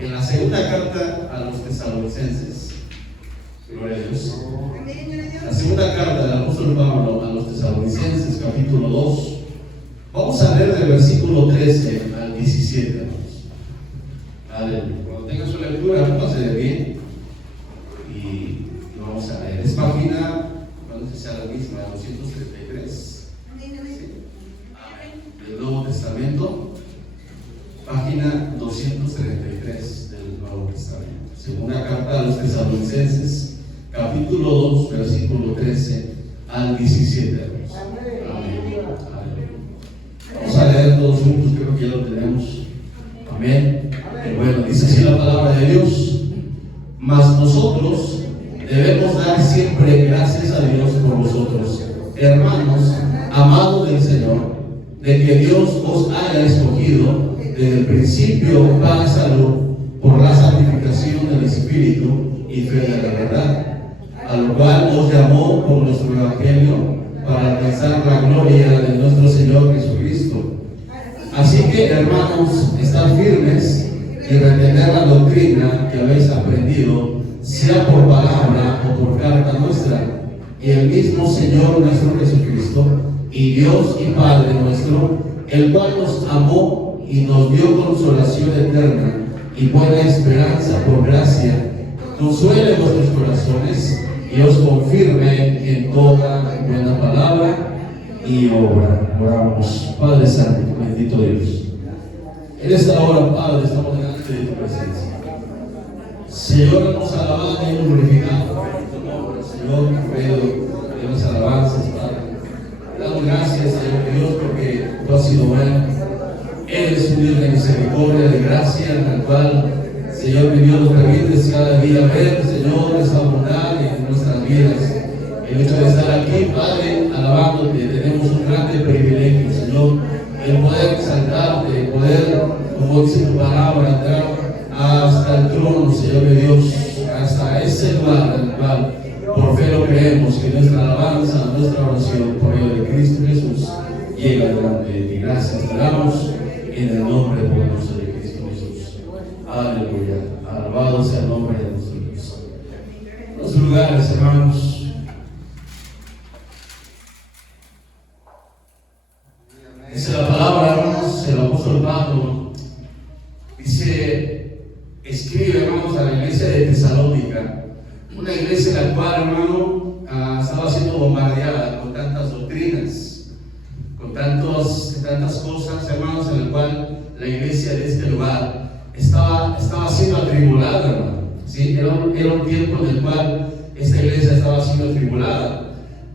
en la segunda carta a los tesalonicenses. Gloria a Dios. La segunda carta del apóstol Pablo a los tesalonicenses, capítulo 2. Vamos a leer del versículo 13 al 17, hermanos. Aleluya. Cuando tengan su lectura, pónganse de pie y vamos a leer. Es página, no sé si sea la misma, 233. Del Nuevo Testamento, página 233 del Nuevo Testamento. Segunda carta a los tesalonicenses, capítulo 2, versículo 13 al 17. Amén. Vamos a leer todos juntos, creo que ya lo tenemos. Amén. Y bueno, dice así la palabra de Dios: mas nosotros debemos dar siempre gracias a Dios por vosotros, hermanos, amados del Señor, de que Dios os haya escogido desde el principio para salud por la santificación del Espíritu y fe de la verdad, a lo cual os llamó por nuestro Evangelio para alcanzar la gloria de nuestro Señor Jesucristo. Así que, hermanos, estad firmes y retener la doctrina que habéis aprendido, sea por palabra o por carta nuestra, y el mismo Señor nuestro Jesucristo, y Dios y Padre nuestro, el cual nos amó y nos dio consolación eterna y buena esperanza por gracia, consuele vuestros corazones y os confirme en toda buena palabra y obra. Oramos. Padre Santo, bendito Dios, en esta hora, Padre, estamos delante de tu presencia. Señor, hemos alabado y hemos glorificado tu nombre, Señor, por medio de las alabanzas, Padre. Damos gracias, Señor Dios, porque tú has sido bueno. Eres un Dios de misericordia, de gracia, en el cual, Señor, mi Dios, nos permites cada día ver, Señor, esa bondad en nuestras vidas. El hecho de estar aquí, Padre, alabándote, tenemos un grande privilegio, Señor, el poder exaltarte, el poder, como dice tu palabra, entrar hasta el trono, Señor de Dios, hasta ese lugar en el cual por fe lo creemos, que nuestra alabanza, nuestra oración por medio de Cristo Jesús llega delante de ti. Gracias te damos en el nombre poderoso de Cristo Jesús. Aleluya. Alabado sea el nombre de nuestro Dios. Los lugares, hermanos. Dice la palabra, hermanos, el apóstol Pablo dice, escribe, hermanos, a la iglesia de Tesalónica, una iglesia en la cual, hermano, estaba siendo bombardeada con tantas doctrinas, con tantas cosas, hermanos, en la cual la iglesia de este lugar estaba siendo atribulada, hermano. ¿Sí? Era un tiempo en el cual esta iglesia estaba siendo atribulada.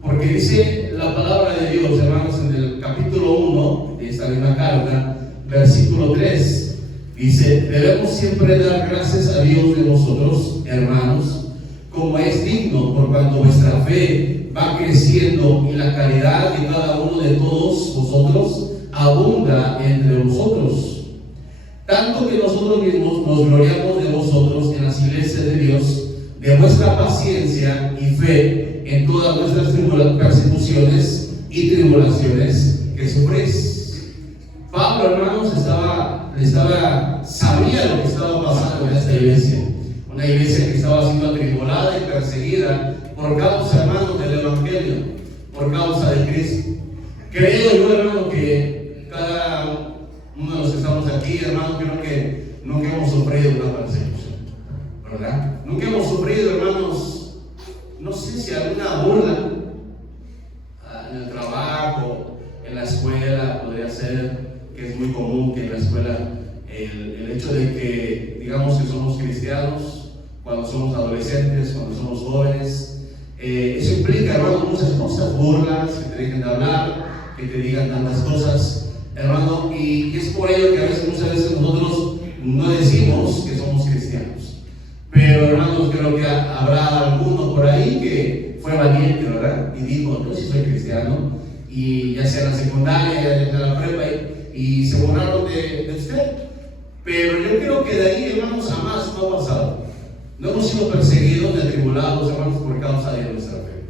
Porque dice la palabra de Dios, hermanos, en el capítulo 1 de esta misma carta, versículo 3, dice: debemos siempre dar gracias a Dios de vosotros, hermanos, como es digno, por cuanto vuestra fe va creciendo y la caridad de cada uno de todos vosotros abunda entre vosotros. Tanto que nosotros mismos nos gloriamos de vosotros en las iglesias de Dios, de vuestra paciencia y fe en todas nuestras persecuciones y tribulaciones que sufrís. Pablo, hermanos, sabía lo que estaba pasando en esta iglesia, una iglesia que estaba siendo atribulada y perseguida por causa, hermanos, del Evangelio, por causa de Cristo. Creo yo, hermano, que cada uno de los que estamos aquí, hermano, creo que nunca hemos sufrido una persecución, ¿verdad? Nunca hemos sufrido, hermanos, no sé si alguna burla en el trabajo, en la escuela, podría ser, que es muy común que en la escuela el hecho de que digamos que somos cristianos cuando somos adolescentes, cuando somos jóvenes, eso implica, hermano, muchas cosas, burlas, que te dejen de hablar, que te digan tantas cosas, hermano, y es por ello que muchas veces nosotros no decimos que somos cristianos. Pero, hermanos, creo que habrá alguno por ahí que fue valiente, ¿verdad? Y dijo: yo sí soy cristiano, y ya sea en la secundaria, ya en la prepa, y se borraron de usted. Pero yo creo que de ahí, hermanos, jamás no ha pasado. No hemos sido perseguidos ni atribulados, hermanos, por causa de nuestra fe.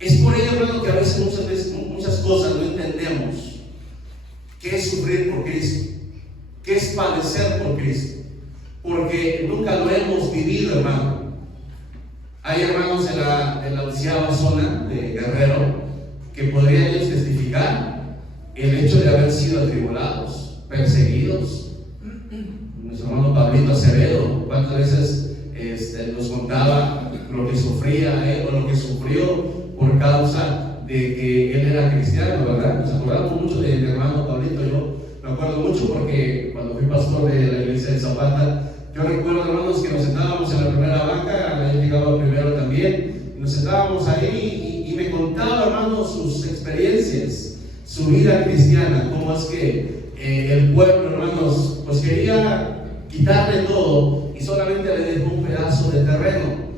Es por ello, hermano, que a veces muchas cosas no entendemos. ¿Qué es sufrir por Cristo? ¿Qué es padecer por Cristo? porque nunca lo hemos vivido, hermano. Hay hermanos en la 11ª zona de Guerrero que podrían ellos testificar el hecho de haber sido atribulados, perseguidos. Nuestro hermano Pablito Acevedo, cuántas veces nos contaba lo que sufría él o lo que sufrió por causa de que él era cristiano, ¿verdad? Nos acordamos mucho de mi hermano Pablito. Yo me acuerdo mucho porque cuando fui pastor de la iglesia de Zapata, yo recuerdo, hermanos, que nos sentábamos en la primera banca, yo llegaba primero también, y nos sentábamos ahí y me contaba, hermanos, sus experiencias, su vida cristiana, cómo es que el pueblo, hermanos, pues quería quitarle todo y solamente le dejó un pedazo de terreno.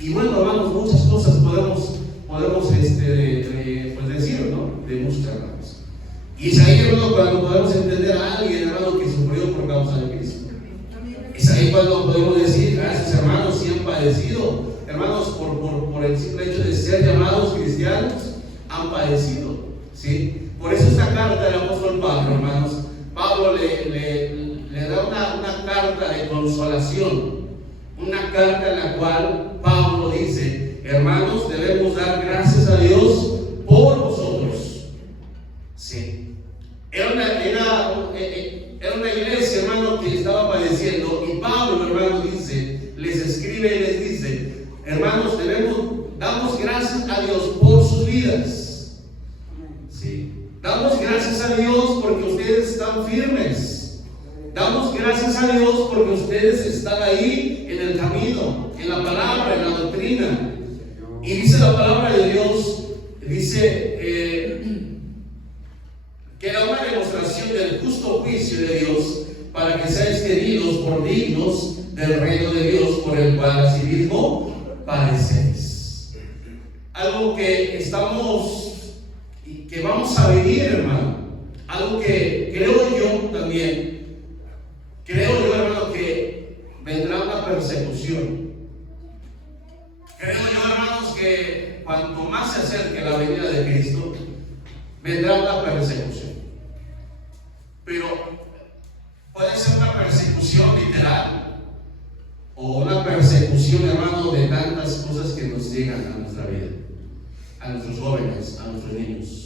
Y bueno, hermanos, muchas cosas podemos pues decir, ¿no? De muchos hermanos. Y es ahí, hermano, cuando podemos entender a alguien, hermano, que sufrió por causa de Cristo. Es ahí cuando podemos decir, sus hermanos sí han padecido, hermanos, por el simple hecho de ser llamados cristianos, han padecido, ¿sí? Por eso esta carta del apóstol Pablo, hermanos, Pablo le da una carta de consolación, una carta en la cual Pablo dice: hermanos, debemos dar gracias a Dios por vosotros. Sí. Era una iglesia, hermano, que estaba padeciendo, y Pablo, hermano, dice, les escribe y les dice: hermanos, damos gracias a Dios por sus vidas. Sí. Damos gracias a Dios porque ustedes están firmes. Damos gracias a Dios porque ustedes están ahí en el camino, en la palabra, en la doctrina. Y dice la palabra de Dios, dice que era una demostración del justo juicio de Dios, para que seáis tenidos por dignos del reino de Dios, por el cual asimismo padecéis. Algo que vamos a vivir, hermano. Algo que creo yo, hermano, que vendrá una persecución. Creo yo, hermanos, que cuanto más se acerque la venida de Cristo, vendrá una persecución. Pero puede ser una persecución literal o una persecución, hermano, de tantas cosas que nos llegan a nuestra vida, a nuestros jóvenes, a nuestros niños.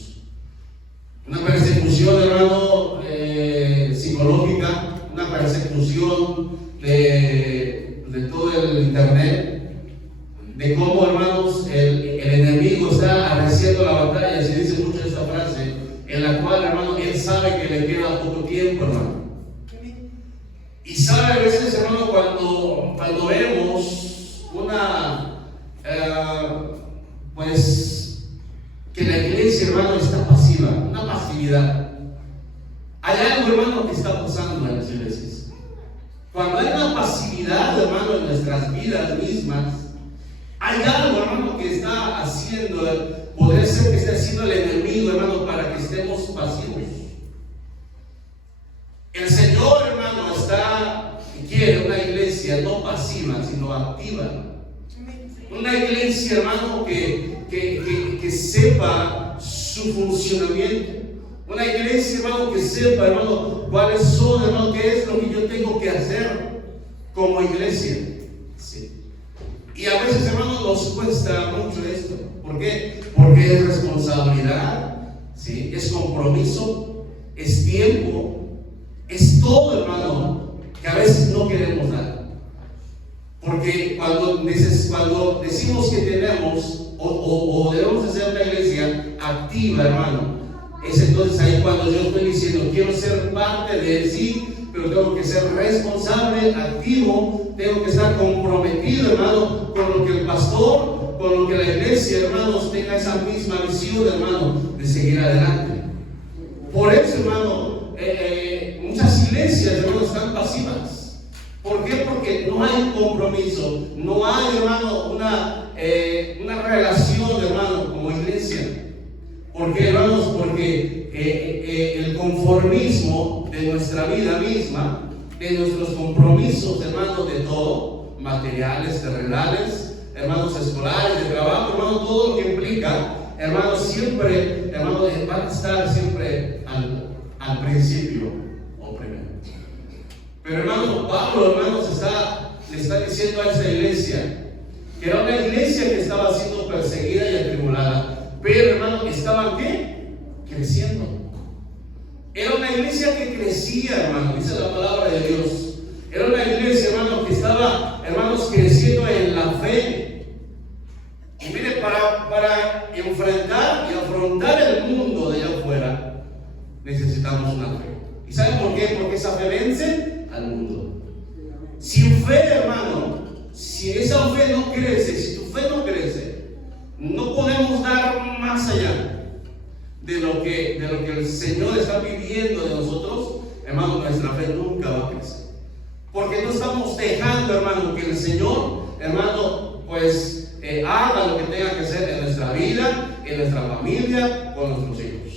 Una persecución, hermano, psicológica, una persecución de todo el internet, de cómo, hermanos, el enemigo está arreciando la batalla. Se dice mucho esta frase, en la cual, hermano, él sabe que le queda poco tiempo, hermano. Y sabe a veces, hermano, cuando vemos pues que la iglesia, hermano, está pasiva, una pasividad. Hay algo, hermano, que está pasando en las iglesias. Cuando hay una pasividad, hermano, en nuestras vidas mismas, hay algo, hermano, que está haciendo, podría ser que esté haciendo el enemigo, hermano, para que estemos pasivos. El Señor, hermano, quiere una iglesia no pasiva, sino activa. Una iglesia, hermano, que sepa su funcionamiento. Una iglesia, hermano, que sepa, hermano, cuáles son, hermano, qué es lo que yo tengo que hacer como iglesia. Sí. Y a veces, hermano, nos cuesta mucho esto. ¿Por qué? Porque es responsabilidad, ¿sí? Es compromiso, es tiempo, es todo, hermano, que a veces no queremos dar. Porque cuando decimos que tenemos o debemos de ser una iglesia activa, hermano, es entonces ahí cuando yo estoy diciendo: quiero ser parte de sí, pero tengo que ser responsable, activo, tengo que estar comprometido, hermano, con lo que el pastor, con lo que la iglesia, hermanos, tenga esa misma visión, hermano, de seguir adelante. Por eso, hermano, muchas iglesias, hermano, están pasivas. ¿Por qué? Porque no hay un compromiso, no hay, hermano, una relación, hermano, como iglesia. ¿Por qué, hermanos? Porque el conformismo de nuestra vida misma, de nuestros compromisos, hermanos, de todo, materiales, terrenales, hermanos, escolares, de trabajo, hermano, todo lo que implica, hermanos, siempre, hermanos, van a estar siempre al principio o primero. Pero, hermano, Pablo, hermanos, está le está diciendo a esta iglesia que era una iglesia que estaba siendo perseguida y atribulada, pero hermano, estaban ¿qué? Creciendo. Era una iglesia que crecía, hermano, dice la palabra de Dios. Era una iglesia, hermano, que estaba, hermanos, creciendo en la fe. Y mire, para enfrentar y afrontar el mundo de allá afuera, necesitamos una fe. ¿Y saben por qué? Porque esa fe vence al mundo. Sin fe, hermano, si esa fe no crece, si tu fe no crece, no podemos dar más allá de lo que el Señor está pidiendo de nosotros. Hermano, nuestra fe nunca va a crecer, porque no estamos dejando, hermano, que el Señor, hermano, pues haga lo que tenga que hacer en nuestra vida, en nuestra familia, con nuestros hijos.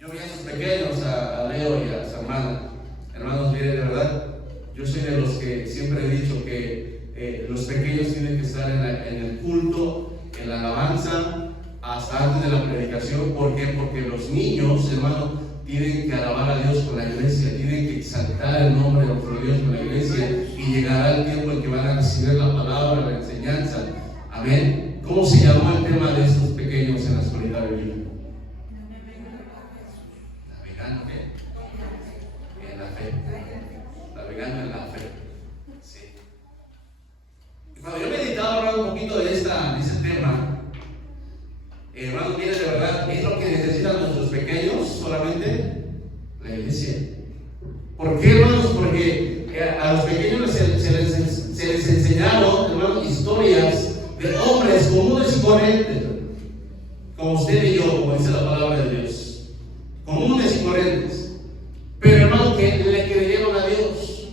Yo vi a esos pequeños, a Leo y a su hermana. Hermanos, miren, de verdad, yo soy de los que siempre he dicho que los pequeños tienen que estar en el culto, en la alabanza, hasta antes de la predicación. ¿Por qué? Porque los niños, hermano, tienen que alabar a Dios con la iglesia, tienen que exaltar el nombre de nuestro Dios con la iglesia, y llegará el tiempo en que van a recibir la palabra, la enseñanza. Amén. ¿Cómo se llamó el tema de estos pequeños en la escuelita bíblica? Navegando en la fe. Navegando en la fe. Sí. Y cuando yo meditaba hablando un poquito de ese tema, hermanos, miren, de verdad, es lo que necesitan nuestros pequeños, solamente la iglesia. ¿Por qué, hermanos? Porque a los pequeños se les enseñaron, hermanos, historias de hombres comunes y corrientes, como usted y yo, como dice la palabra de Dios, comunes y corrientes, pero hermanos, que le creyeron a Dios,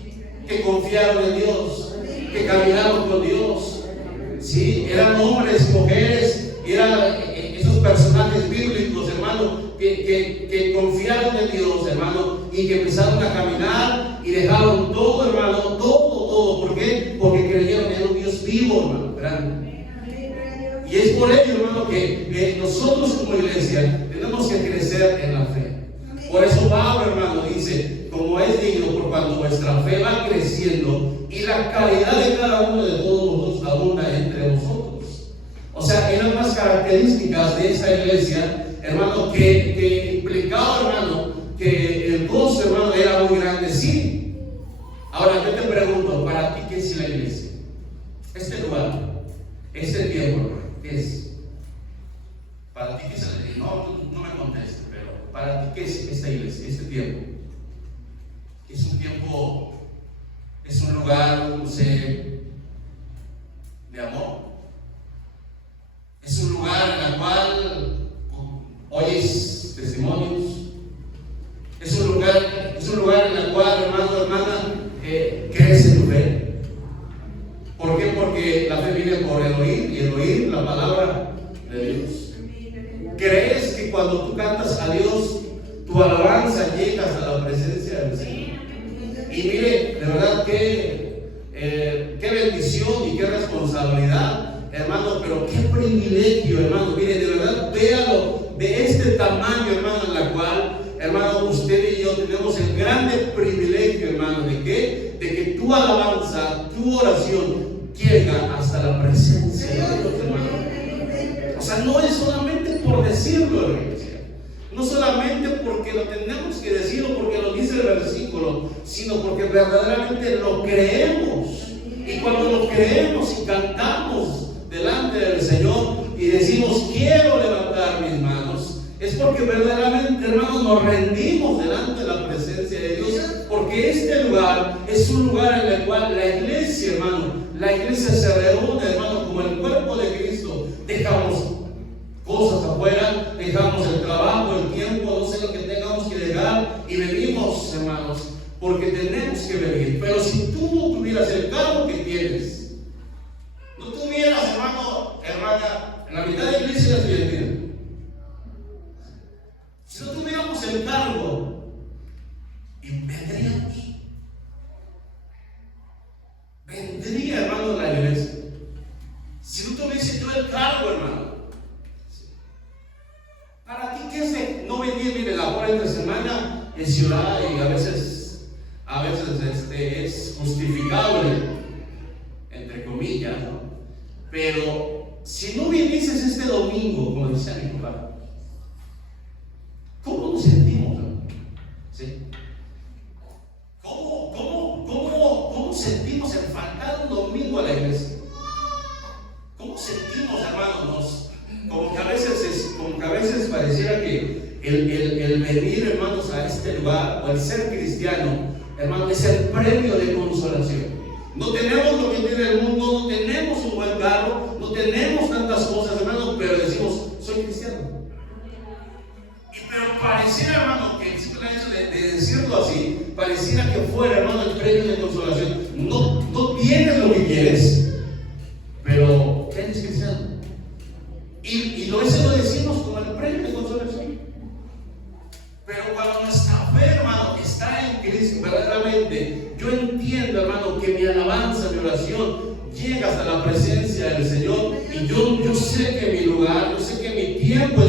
que confiaron en Dios, que caminaron con Dios. Sí, eran hombres, mujeres, eran esos personajes bíblicos, hermano, que confiaron en Dios, hermano, y que empezaron a caminar y dejaron todo, hermano, todo. ¿Por qué? Porque creyeron en un Dios vivo, hermano, grande. Y es por ello, hermano, que nosotros como iglesia tenemos que crecer en la fe. Por eso Pablo, hermano, dice: como es digno, por cuanto vuestra fe va creciendo y la caridad de cada uno de todos vosotros abunda entre vosotros. O sea, eran las características de esta iglesia, hermano, que implicaba, hermano, que el gozo, hermano, era muy grande, sí. Ahora yo te pregunto, para ti, ¿qué es la iglesia? Este lugar, este tiempo, hermano, ¿qué es? Para ti, ¿qué es la iglesia? No me contestes, pero para ti, ¿qué es esta iglesia, este tiempo? Es un tiempo, es un lugar, no sé, de amor. Es un lugar en el cual oyes testimonios. Es un lugar en el cual, hermano, hermana, crece tu fe. ¿Por qué? Porque la fe viene por el oír, y el oír la palabra de Dios. ¿Crees que cuando tú cantas a Dios, tu alabanza llega hasta la presencia del Señor? Y mire, de verdad, qué bendición y qué responsabilidad, hermano, pero qué privilegio, hermano. Mire, de verdad, véalo de este tamaño, hermano, en la cual, hermano, usted y yo tenemos el grande privilegio, hermano, ¿de qué? De que tu alabanza, tu oración llega hasta la presencia de Dios, hermano. O sea, no es solamente por decirlo, hermano, no solamente porque lo tenemos que decir o porque lo dice el versículo, sino porque verdaderamente lo creemos. Y cuando lo creemos y cantamos delante del Señor y decimos: quiero levantar mis manos, es porque verdaderamente, hermanos, nos rendimos delante de la presencia de Dios, porque este lugar es un lugar en el cual la iglesia, hermano, la iglesia se reúne, hermano, como el cuerpo de Cristo. Dejamos cosas afuera, dejamos el trabajo, el tiempo, no sé lo que tengamos que dejar, y venimos, hermanos, porque tenemos que venir. Pero si tú no tuvieras el cargo que tienes, no tuvieras, hermano, hermana, en la mitad de la iglesia la Filipinas, si no tuviéramos el cargo, vendría, hermano, la iglesia. Si no tuviese yo el cargo, hermano, para ti, ¿qué es no venir? Mire, la hora entre semana en ciudad, y a veces es justificable, entre comillas, ¿no? Pero si no viniste este domingo, como decía mi papá, ¿cómo nos sentimos, no? ¿Sí? ¿Cómo sentimos el faltar un domingo a la iglesia? ¿Cómo sentimos, hermanos? Como que a veces pareciera que el venir, hermanos, a este lugar, o el ser cristiano, hermano, es el premio de consolación. No tenemos lo que tiene el mundo, no tenemos un buen carro, no tenemos tantas cosas, hermano, pero decimos, soy cristiano. Pero pareciera, hermano, que el simple hecho de decirlo así, pareciera que fuera, hermano, el premio de consolación. No tienes lo que quieres, pero eres cristiano. Y eso lo decimos como el premio de consolación. Pero cuando nuestra fe, hermano, está en Cristo, verdaderamente, yo entiendo, hermano, que mi alabanza, mi oración llega hasta la presencia del Señor. Y yo sé que mi lugar, yo sé que mi tiempo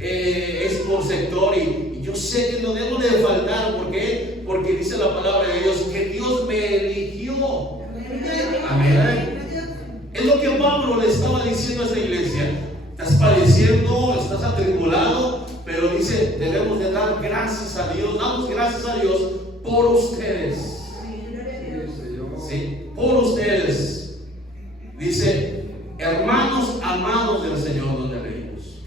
es por sector, y yo sé que no debo de faltar. ¿Por qué? Porque dice la palabra de Dios que Dios me eligió. Amén. Es lo que Pablo le estaba diciendo a esta iglesia. Estás padeciendo, estás atribulado, pero dice, debemos de dar gracias a Dios. Damos gracias a Dios por ustedes. Sí, por ustedes. Dice, hermanos amados del Señor, donde leímos.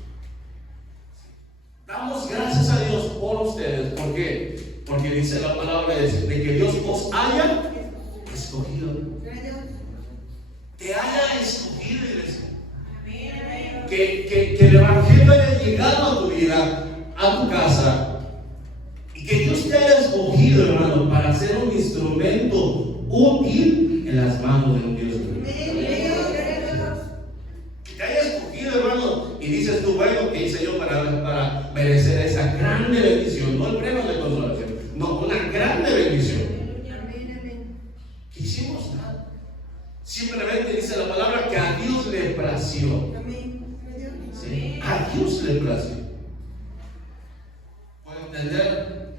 Damos gracias a Dios por ustedes. ¿Por qué? Porque dice la palabra de que Dios os haya escogido. Te haya escogido, iglesia. Que el Evangelio haya llegado a tu vida, a tu casa, y que Dios te haya escogido, hermano, para ser un instrumento útil en las manos de un Dios. Que te haya escogido, hermano, y dices tú, bueno, ¿qué hice yo para merecer esa grande bendición? No el premio de consolación, no, una grande bendición. ¿Qué hicimos? Nada. Simplemente dice la palabra que a Dios le plació. ¿Sí? A Dios le plació. Puedo entender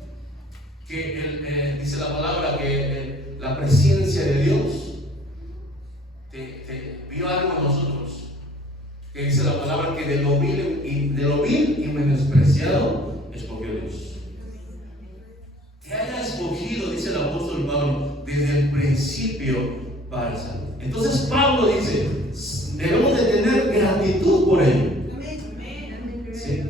que dice la palabra que la presencia de Dios te vio algo en nosotros. Que dice la palabra que de lo vil y menospreciado escogió Dios. Te haya escogido, dice el apóstol Pablo, desde el principio para salud. Entonces Pablo dice, debemos de tener gratitud por ello. ¿Sí?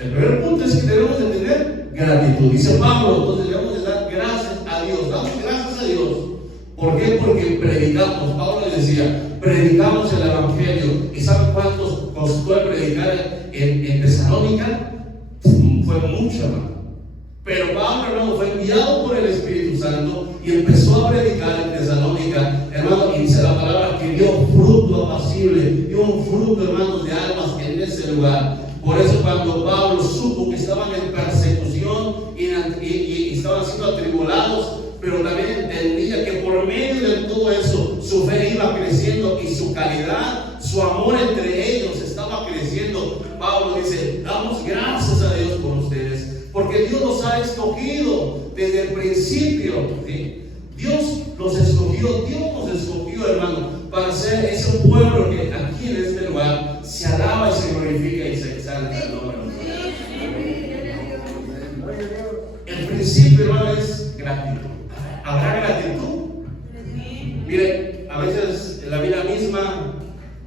El primer punto es que debemos de tener gratitud. Dice Pablo, entonces debemos de dar gracias a Dios. Damos gracias a Dios. ¿Por qué? Porque predicamos. Pablo le decía, predicamos el Evangelio. ¿Y saben cuántos costó el predicar en Tesalónica? Fue mucho, hermano. Pero Pablo, hermano, fue enviado por el Espíritu Santo y empezó a predicar en Tesalónica, hermano, y dice la palabra que dio fruto apacible, dio un fruto, hermanos, de almas en ese lugar. Por eso cuando Pablo supo que estaban en persecución y estaban siendo atribulados, pero también entendía que por medio de todo eso su fe iba creciendo y su calidad, su amor entre ellos estaba creciendo. Pablo dice, damos gracias a Dios por ustedes, porque Dios los ha escogido desde el principio. ¿Sí? Dios los escogió, hermano, para ser ese pueblo que aquí en este lugar se alaba y se glorifica y se exalta el nombre de Dios. El principio, hermano, es gratitud. ¿Habrá gratitud? Mire, a veces en la vida misma,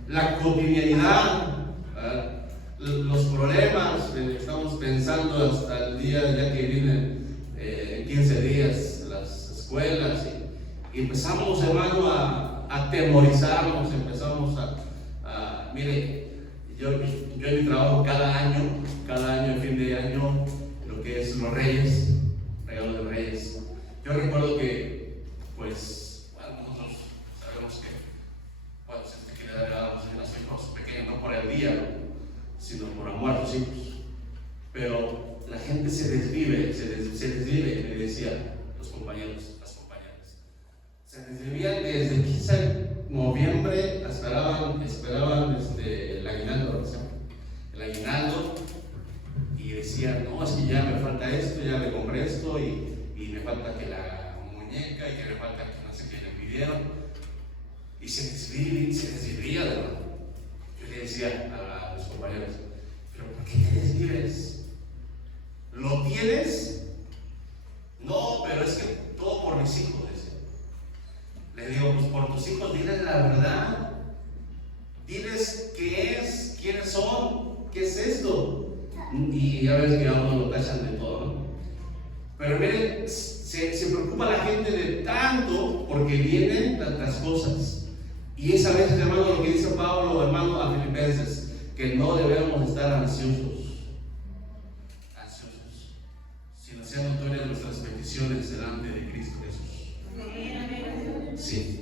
la cotidianidad, los problemas, estamos pensando hasta el día ya que vienen 15 días las escuelas, y empezamos, hermano, a atemorizarnos, empezamos mire, yo en mi trabajo cada año, en fin de año, lo que es los Reyes, regalos de Reyes. Yo recuerdo que, pues, bueno, nosotros sabemos que, bueno, si le regalamos a los hijos pequeños, no por el día, sino por amor a los hijos. Pero la gente se desvive, me decía los compañeros, las compañeras. Se desvivían desde quizá noviembre, esperaban el aguinaldo, y decían, no, es que ya me falta esto, ya me compré esto, y me falta que la muñeca despidieron y se desvivía de verdad. Yo le decía a los compañeros, ¿pero por qué te desvives? ¿Lo tienes? No, pero es que todo por mis hijos, decía. Le digo, pues por tus hijos, diles la verdad. Diles qué es, quiénes son, qué es esto. Y ya ves que a uno lo tachan de todo, ¿no? Pero miren, se preocupa la gente de tanto porque vienen tantas cosas. Y es a veces, hermano, lo que dice Pablo, hermano, a Filipenses, que no debemos estar ansiosos, sino sean notorias nuestras peticiones delante de Cristo Jesús. Sí,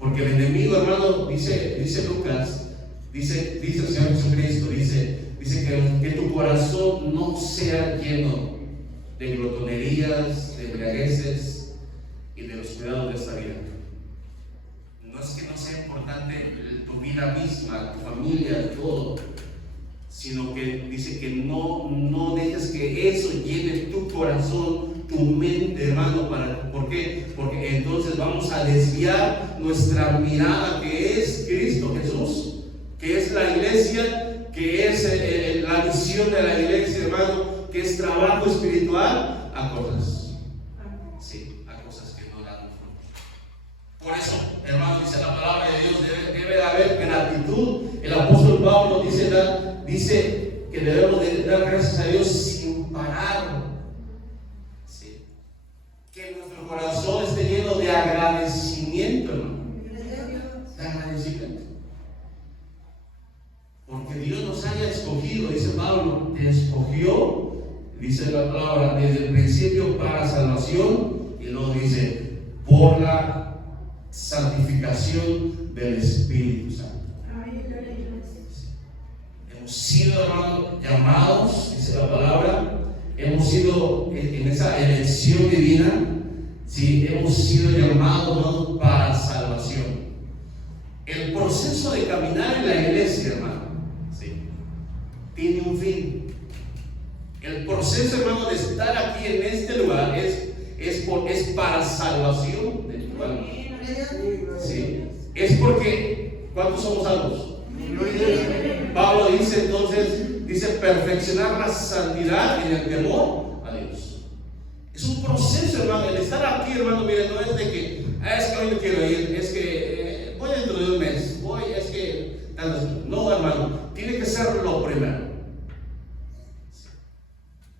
porque el enemigo, hermano, dice Lucas, dice el Señor Jesucristo, dice que tu corazón no sea lleno de glotonerías, de embriagueces y de los cuidados de esta vida. No es que no sea importante tu vida misma, tu familia, todo, sino que dice que no dejes que eso llene tu corazón, tu mente, hermano. ¿Por qué? Porque entonces vamos a desviar nuestra mirada, que es Cristo Jesús, que es la iglesia, que es la misión de la iglesia, hermano, que es trabajo espiritual, a cosas. Sí, a cosas que no dan frutos. Por eso, hermano, dice la palabra de Dios, debe de haber gratitud. El apóstol Pablo dice que debemos de dar gracias a Dios sin parar. Sí. Que nuestro corazón esté lleno de agradecimiento, hermano. De agradecimiento. Porque Dios nos haya escogido, dice Pablo, te escogió, dice la palabra, desde el principio para salvación, y luego dice, por la santificación del Espíritu Santo. Hemos sido, hermano, llamados, dice la palabra, hemos sido en esa elección divina, ¿sí? Hemos sido llamados, hermano, para salvación. El proceso de caminar en la iglesia, hermano, ¿sí?, tiene un fin. El proceso, hermano, de estar aquí en este lugar es para salvación de tu alma. ¿Sí? Es porque, ¿cuántos somos salvos? Pablo dice entonces, perfeccionar la santidad en el temor a Dios. Es un proceso, hermano. El estar aquí, hermano, mire, no es de que, es que hoy no quiero ir, es que voy dentro de un mes, es que, no, hermano, tiene que ser lo primero.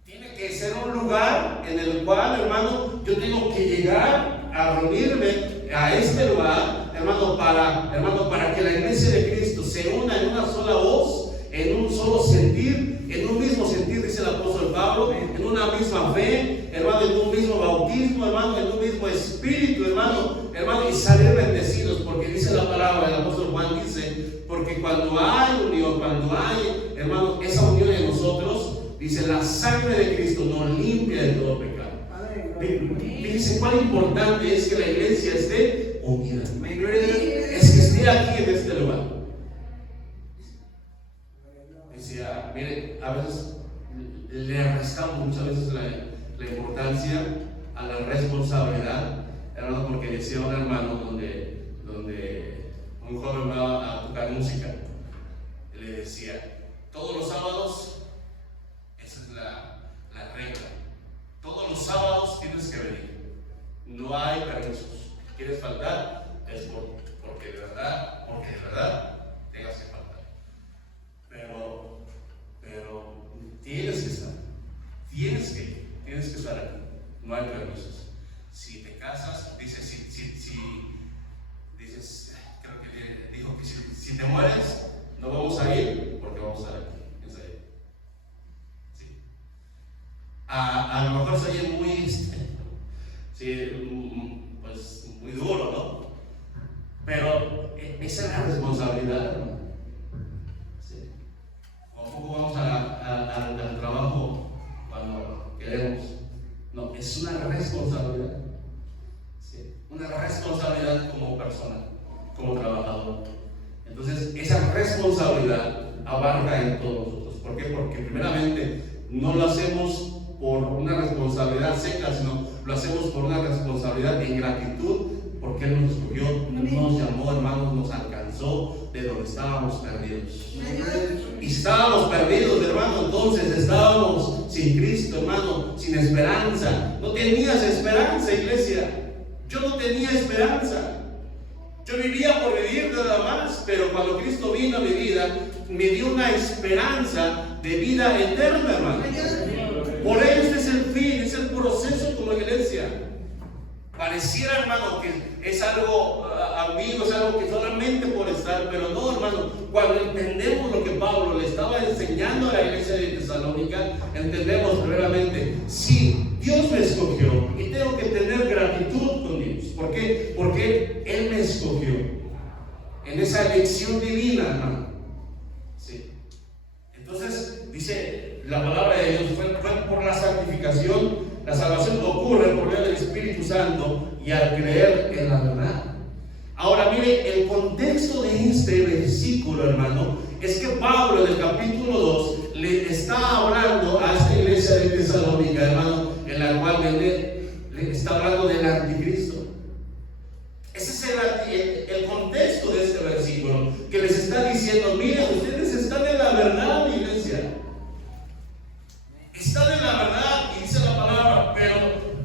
Tiene que ser un lugar en el cual, hermano, yo tengo que llegar a reunirme a este lugar, hermano, para que la iglesia de Cristo se una en una sola voz, en un solo sentir, en un mismo sentir, dice el apóstol Pablo, en una misma fe, hermano, en un mismo bautismo, hermano, en un mismo espíritu, hermano, y salir bendecidos, porque dice la palabra, el apóstol Juan dice, porque cuando hay unión, hermano, esa unión en nosotros, dice, la sangre de Cristo nos limpia de todo pecado. Fíjense cuán importante es que la iglesia esté unida. Es que esté aquí en este lugar. Decía, mire, a veces le restamos muchas veces la importancia a la responsabilidad, hermano, porque decía un hermano donde un joven va a tocar música, le decía, todos los sábados, esa es la regla. Todos los sábados tienes que venir. No hay permisos. ¿Quieres faltar? Es porque de verdad tengas que faltar. Pero tienes que estar. Tienes que estar aquí. No hay permisos. Si te casas, dices, creo que dijo que si te mueres, no vamos a ir porque vamos a estar aquí. A lo mejor se oye muy, pues muy duro, ¿no? Pero esa es la responsabilidad, hermano. Sí. Tampoco vamos al trabajo cuando queremos. No, es una responsabilidad. Sí. Una responsabilidad como persona, como trabajador. Entonces, esa responsabilidad abarca en todos nosotros. ¿Por qué? Porque primeramente no lo hacemos por una responsabilidad seca, sino lo hacemos por una responsabilidad en gratitud porque Él nos escogió, nos llamó, hermanos, nos alcanzó de donde estábamos perdidos. Y estábamos perdidos, hermano, entonces estábamos sin Cristo, hermano, sin esperanza. No tenías esperanza, iglesia. Yo no tenía esperanza. Yo vivía por vivir nada más, pero cuando Cristo vino a mi vida, me dio una esperanza de vida eterna, hermano. Por ello este es el fin, es el proceso como iglesia. Pareciera, hermano, que es algo amigo, es algo que solamente por estar, pero no, hermano. Cuando entendemos lo que Pablo le estaba enseñando a la iglesia de Tesalónica, entendemos primeramente, sí, Dios me escogió y tengo que tener gratitud con Dios. ¿Por qué? Porque Él me escogió en esa elección divina, hermano. Sí. Entonces, dice la palabra de Dios, fue por la santificación. La salvación ocurre por medio del Espíritu Santo y al creer en la verdad. Ahora mire, el contexto de este versículo, hermano, es que Pablo en el capítulo 2 le está hablando a esta iglesia de Tesalónica, hermano, en la cual le está hablando del anticristo. Ese es el contexto de este versículo, que les está diciendo, miren, ustedes están en la verdad, iglesia. Están en la verdad, y dice la palabra, pero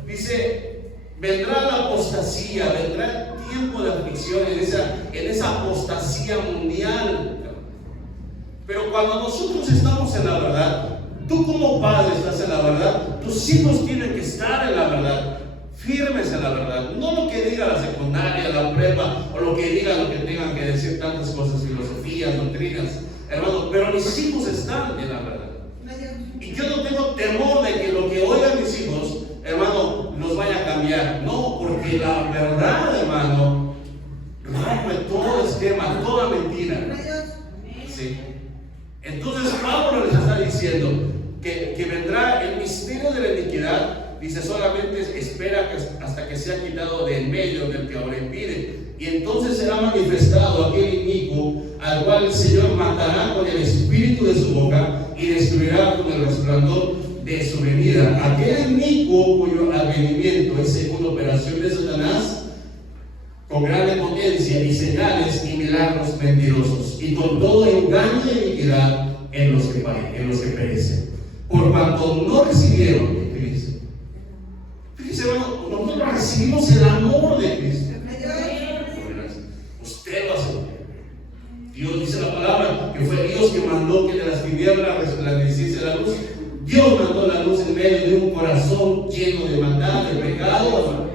dice, vendrá la apostasía, vendrá el tiempo de aflicción en esa apostasía mundial. Pero cuando nosotros estamos en la verdad, tú como padre estás en la verdad, tus hijos tienen que estar en la verdad, firmes en la verdad, no lo que diga la secundaria, la prepa, o lo que diga lo que tengan que decir tantas cosas, filosofías, doctrinas, hermano, pero mis hijos están en la verdad. Y yo no tengo temor de que lo que oigan mis hijos, hermano, los vaya a cambiar. No, porque la verdad, hermano, rompe todo esquema, toda mentira. Sí. Entonces Pablo les está diciendo que vendrá el misterio de la iniquidad. Dice, solamente espera hasta que sea quitado de en medio del que ahora impide. Y entonces será manifestado aquel inicuo, al cual el Señor matará con el espíritu de su boca y destruirá con el resplandor de su venida. Aquel inicuo cuyo advenimiento es según operación de Satanás, con grande potencia y señales y milagros mentirosos, y con todo engaño y iniquidad en los que perecen, por cuanto no recibieron de Cristo. Fíjese, hermano, nosotros recibimos el amor de Cristo. Usted lo hace. Dios dice la palabra que fue Dios que mandó que de las tinieblas resplandeciese la luz. Dios mandó la luz en medio de un corazón lleno de maldad, de pecado, hermano.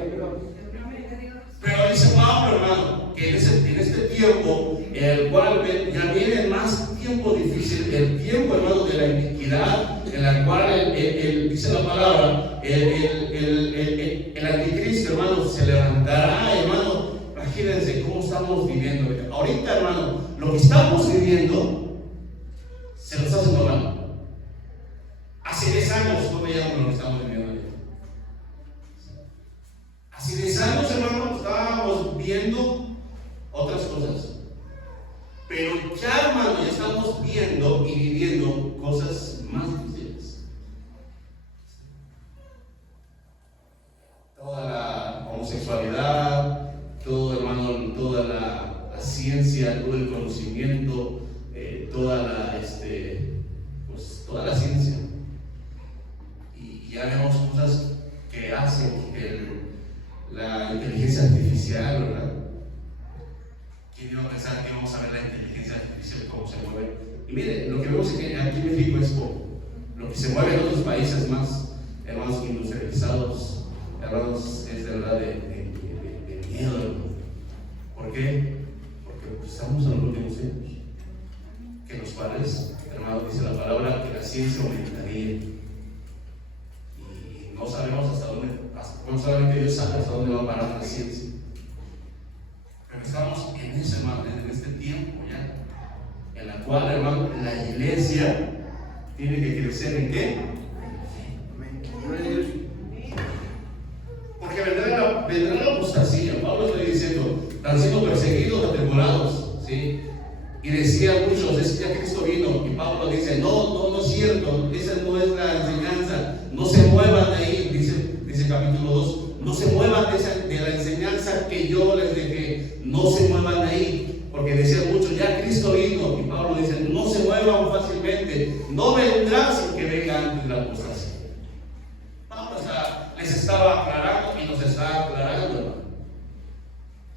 Pero dice Pablo, hermano, que en este tiempo, en el cual ya viene más tiempo difícil, el tiempo, hermano, de la iniquidad, en la cual dice la palabra, el anticristo, hermano, se levantará, hermano. Imagínense cómo estamos viviendo ahorita, hermano. Lo que estamos viviendo se nos hace normal. Hace 10 años no veíamos lo que estamos viviendo ahorita. Hace 10 años, hermano, estábamos viendo otras cosas. Pero ya, hermano, ya estamos viendo y viviendo cosas más difíciles. Toda la homosexualidad, todo, hermano, toda la ciencia, todo el conocimiento, toda la ciencia. Y ya vemos cosas que hacen la inteligencia artificial, ¿verdad? ¿Quién iba a pensar que vamos a ver la inteligencia artificial cómo se mueve? Y mire, lo que vemos aquí en México es poco. Lo que se mueve en otros países más, hermanos, industrializados, hermanos, es de verdad de miedo, hermano. ¿Por qué? Porque estamos en los últimos tiempos. Que los padres, hermanos, dice la palabra que la ciencia aumentaría. Y no sabemos hasta dónde, no solamente Dios sabe hasta dónde va a parar la ciencia. Pero estamos en ese, hermano, en este tiempo ya, en la cual, hermano, la iglesia tiene que crecer en qué? Porque vendrá la apostasía. Pablo está diciendo, están siendo perseguidos, atribulados, ¿sí? Y decían muchos, es que ya Cristo vino. Y Pablo dice, no es cierto, esa no es la enseñanza. No se muevan de ahí, dice capítulo 2, no se muevan de la enseñanza promesa que yo les dejé, no se muevan ahí, porque decían mucho, ya Cristo vino, y Pablo dice, no se muevan fácilmente, no vendrá sin que venga antes la apostasía. Pablo les estaba aclarando y nos está aclarando, hermano.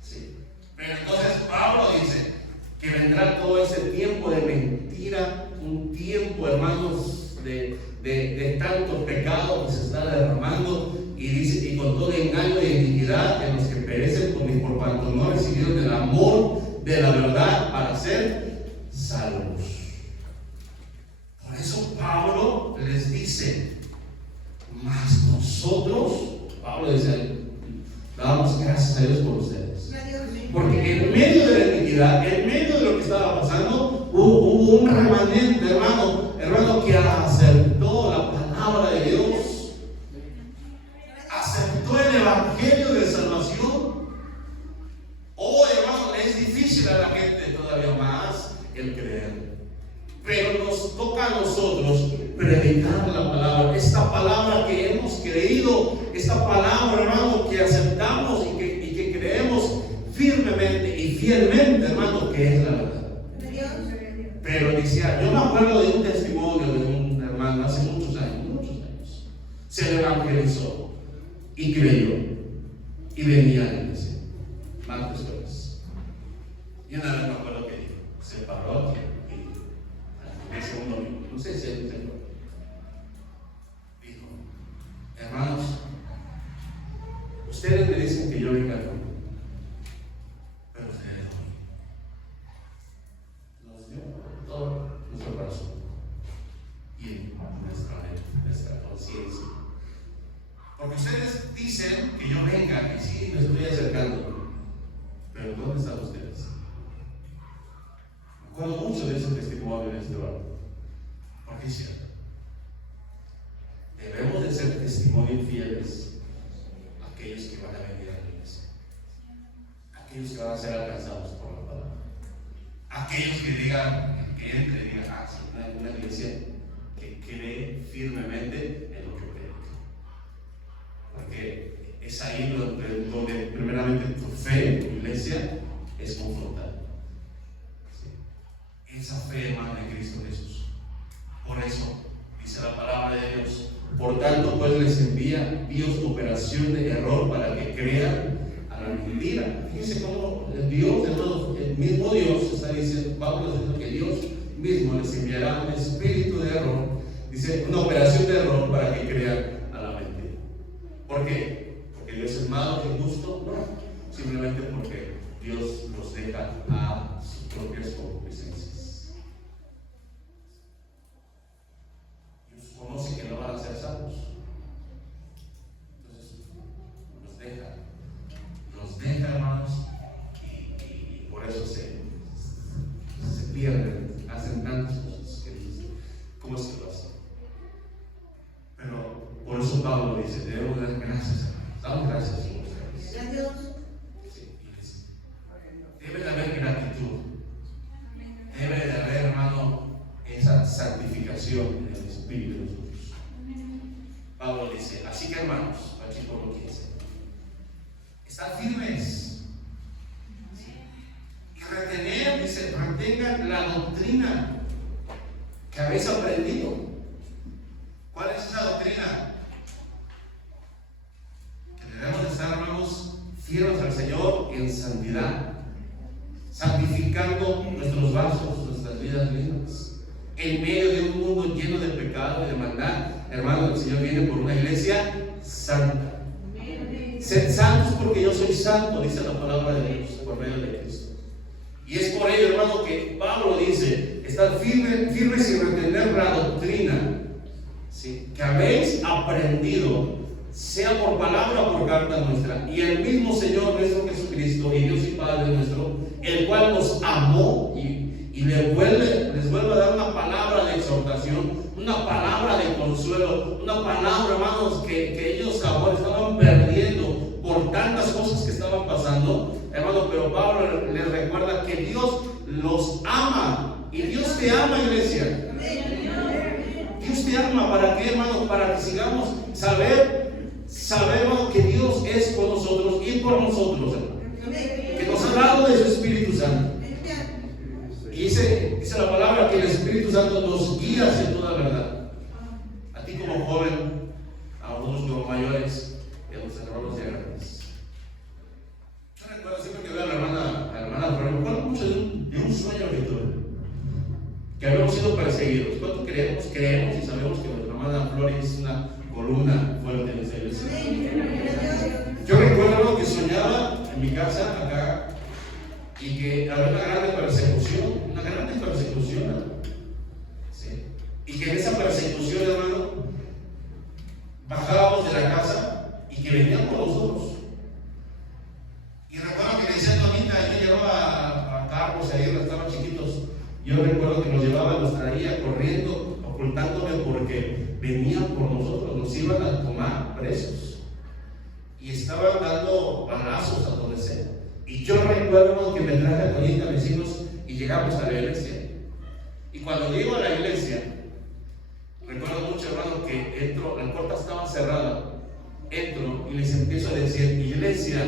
Sí. Pero entonces Pablo dice que vendrá todo ese tiempo de mentira, un tiempo, hermanos, de tanto pecado que se está derramando, y dice, y con todo engaño de iniquidad en los que perecen por cuanto no recibieron el amor de la verdad para ser salvos. Por eso Pablo les dice, mas nosotros, Pablo dice, damos gracias a Dios por ustedes, porque en medio de la iniquidad, en medio de lo que estaba pasando, hubo un remanente, hermano, que aceptó la palabra de Dios, aceptó el evangelio de salvación. Oh, hermano, es difícil a la gente todavía más el creer, pero nos toca a nosotros predicar la palabra, esta palabra que hemos creído, esta palabra, hermano, que aceptamos y que creemos firmemente y fielmente, hermano, que es la verdad. Pero decía, yo me acuerdo de un testimonio de un hermano hace muchos años, se le evangelizó y creyó y venía a la iglesia martes, jueves, y una vez me acuerdo que dijo, se paró y el segundo domingo, no sé si él se acuerda, dijo, hermanos, ustedes me dicen que yo venga al mundo, pero ustedes no. Nos dio todo nuestro corazón y nuestra conciencia. Porque ustedes dicen que yo venga, y sí, me estoy acercando, pero ¿dónde están ustedes? Me acuerdo mucho de ese testimonio en este barrio, porque es cierto. Debemos de ser testimonios fieles a aquellos que van a venir a la iglesia, aquellos que van a ser alcanzados por la palabra, aquellos que digan, que entre y digan, una iglesia que cree firmemente en lo que predica. Porque es ahí donde primeramente tu fe, tu iglesia, es confrontada. ¿Sí? Esa fe, hermano, en Cristo Jesús. Por eso dice la palabra de Dios, por tanto pues les envía Dios operación de error para que crean a la mentira. Fíjense cómo Dios, hermanos, el mismo Dios está diciendo, Pablo está diciendo que Dios mismo les enviará un espíritu de error, dice, una operación de error para que crean a la mentira. ¿Por qué? Porque Dios es malo, es justo, no, simplemente porque Dios los deja a sus propias concupiscencias. Dios conoce que no van a ser salvos, entonces los deja, hermanos, y por eso se pierden, hacen tantas cosas que dicen, ¿cómo es que lo hacen? Pero por eso Pablo dice, debemos dar gracias, damos gracias por ustedes. Gracias. Sí, debe de haber gratitud, debe de haber, hermano, esa santificación en el Espíritu de nosotros. Pablo dice, así que hermanos, versículo 15, están firmes. Retener, dice, mantengan la doctrina que habéis aprendido. ¿Cuál es esa doctrina? Que debemos de estar, hermanos, fieles al Señor en santidad, santificando nuestros vasos, nuestras vidas mismas, en medio de un mundo lleno de pecado y de maldad. Hermano, el Señor viene por una iglesia santa. Sed santos porque yo soy santo, dice la palabra de Dios por medio de Cristo. Y es por ello, hermano, que Pablo dice, estar firmes y retener la doctrina, ¿sí?, que habéis aprendido, sea por palabra o por carta nuestra. Y el mismo Señor nuestro Jesucristo, y Dios y Padre nuestro, el cual nos amó y les vuelve a dar una palabra de exhortación, una palabra de consuelo, una palabra, hermanos, que ellos ahora estaban perdiendo por tantas cosas que estaban pasando. Hermano, pero Pablo les recuerda que Dios los ama. Y Dios te ama, iglesia. Dios te ama. ¿Para qué, hermano? Para que sigamos sabemos que Dios es con nosotros y por nosotros, hermano. que nos ha dado de su Espíritu Santo. Y dice la palabra que el Espíritu Santo nos guía hacia toda verdad. A ti como joven, a unos como mayores, y a los hermanos y grandes. Yo recuerdo siempre que veo a la hermana Flor, me acuerdo mucho de un sueño que tuve, que habíamos sido perseguidos. ¿Cuánto creemos? Creemos y sabemos que nuestra hermana Flor es una columna fuerte en esta iglesia. Yo recuerdo que soñaba en mi casa acá y que había una grande persecución, hermano. ¿Sí? Y que en esa persecución, hermano, bajábamos de la casa y que venían por nosotros. Y recuerdo que le decía a Tonita, yo llevaba a Carlos ahí, estaban chiquitos. Yo recuerdo que nos llevaba, nos traía corriendo, ocultándome porque venían por nosotros, nos iban a tomar presos. Y estaban dando balazos a donde sea. Y yo recuerdo que me traje a Tonita, a mis hijos, y llegamos a la iglesia. Y cuando llego a la iglesia, recuerdo mucho, hermano, que entro, la puerta estaba cerrada. Entro y les empiezo a decir: iglesia,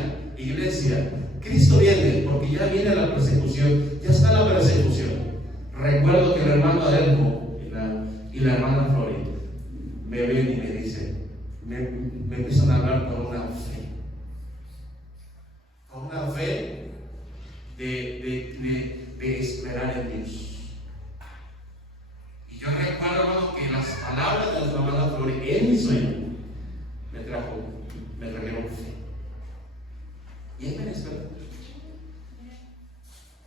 Cristo viene, porque ya viene la persecución, ya está la persecución. Recuerdo que el hermano Adelmo y la hermana Flori me ven y me dicen, me empiezan a hablar con una fe de esperar en Dios. Y yo recuerdo, hermano, que las palabras de nuestra hermana Flori en mi sueño me trajeron fe. Y él me despertó.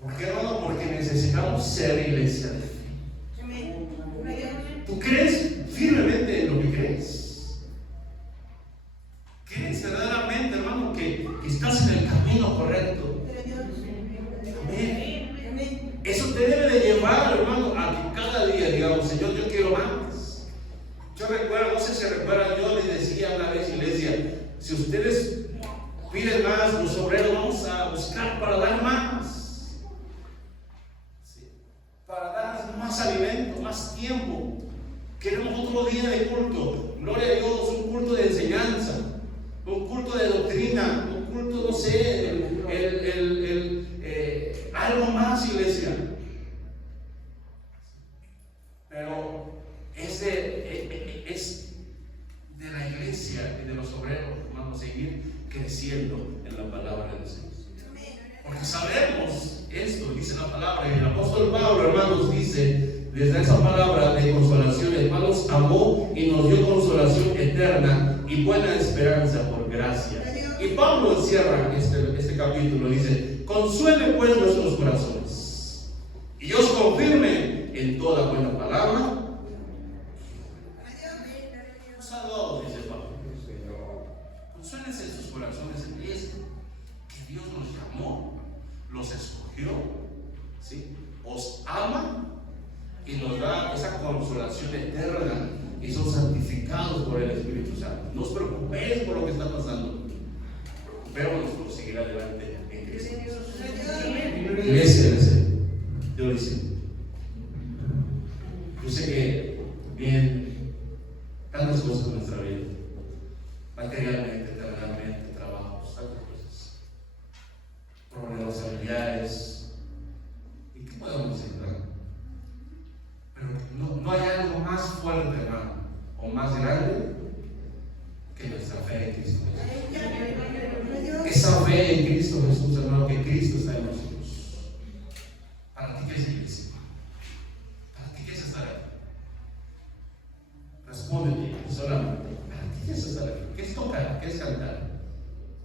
¿Por qué, hermano? Porque necesitamos ser iglesia de fe. ¿Tú crees firmemente en lo que crees? ¿Crees verdaderamente, hermano, que estás en el camino correcto? Amén. Eso te debe de llevar, hermano, a que cada día digamos: Señor, yo quiero más. Yo recuerdo, no sé si recuerdan, yo les decía una vez, iglesia, si ustedes piden más, los obreros vamos a buscar para dar más. ¿Sí? Para dar más alimento, más tiempo. Queremos otro día de culto. Gloria a Dios, un culto de enseñanza, un culto de doctrina, un culto, no sé, algo más, iglesia. Pero es de la iglesia y de los obreros, hermanos, seguir creciendo en la palabra de Dios. Porque sabemos esto, dice la palabra, y el apóstol Pablo, hermanos, dice desde esa palabra de consolación: el cual nos amó y nos dio consolación eterna y buena esperanza por gracia. Y Pablo encierra este capítulo, dice: consuele pues nuestros corazones y Dios confirme en toda buena palabra. Saludos, dice Pablo. Consuélense en sus corazones en esto, que Dios nos llamó, los escogió, ¿sí? Os ama y nos da esa consolación eterna y son santificados por el Espíritu Santo. No os preocupéis por lo que está pasando, preocupémonos por seguir adelante en Cristo Jesús. Iglesia, yo dice, yo sé que bien tantas cosas en nuestra vida, materialmente, terrenalmente, trabajos, tantas cosas, problemas familiares, ¿y qué podemos encontrar? Pero no hay algo más fuerte, hermano, o más grande que nuestra fe en Cristo Jesús. Esa fe en Cristo Jesús, hermano, que Cristo está en nosotros. ¿Para ti qué es iglesia? ¿Para ti qué es estar aquí? Respóndete solamente. ¿Para ti qué es estar aquí? ¿Qué es tocar? ¿Qué es cantar?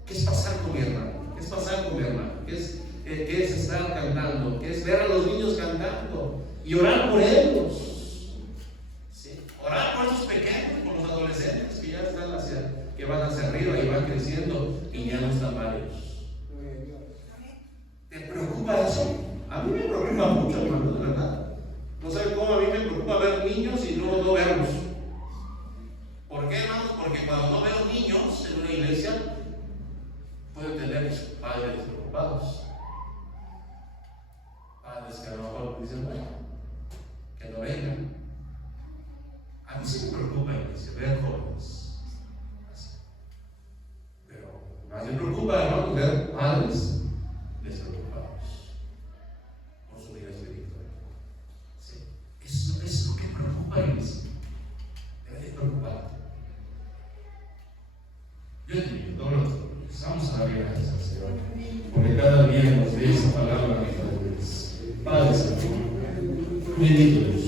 ¿Qué es pasar con mi hermano? ¿Qué es pasar con mi hermano? ¿Qué es estar cantando? ¿Qué es ver a los niños cantando? Y orar por ellos, ¿sí? Orar por esos pequeños, por los adolescentes que ya están que van hacia arriba y van creciendo y ya no están varios. ¿Te preocupa eso? A mí me preocupa mucho, hermano, de verdad. No sé cómo a mí me preocupa ver niños y no verlos. ¿Por qué, hermanos? Porque cuando no veo niños en una iglesia, puedo tener padres preocupados. Padres que a lo mejor dicen, bueno, que no vengan. A mí sí me preocupa ver jóvenes. Pero más me preocupa, hermano, ver padres Yo digo, vamos a dar gracias al Señor, porque cada día nos dé esa palabra a nuestras vidas. Padre Santo, bendito Dios.